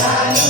Hallelujah.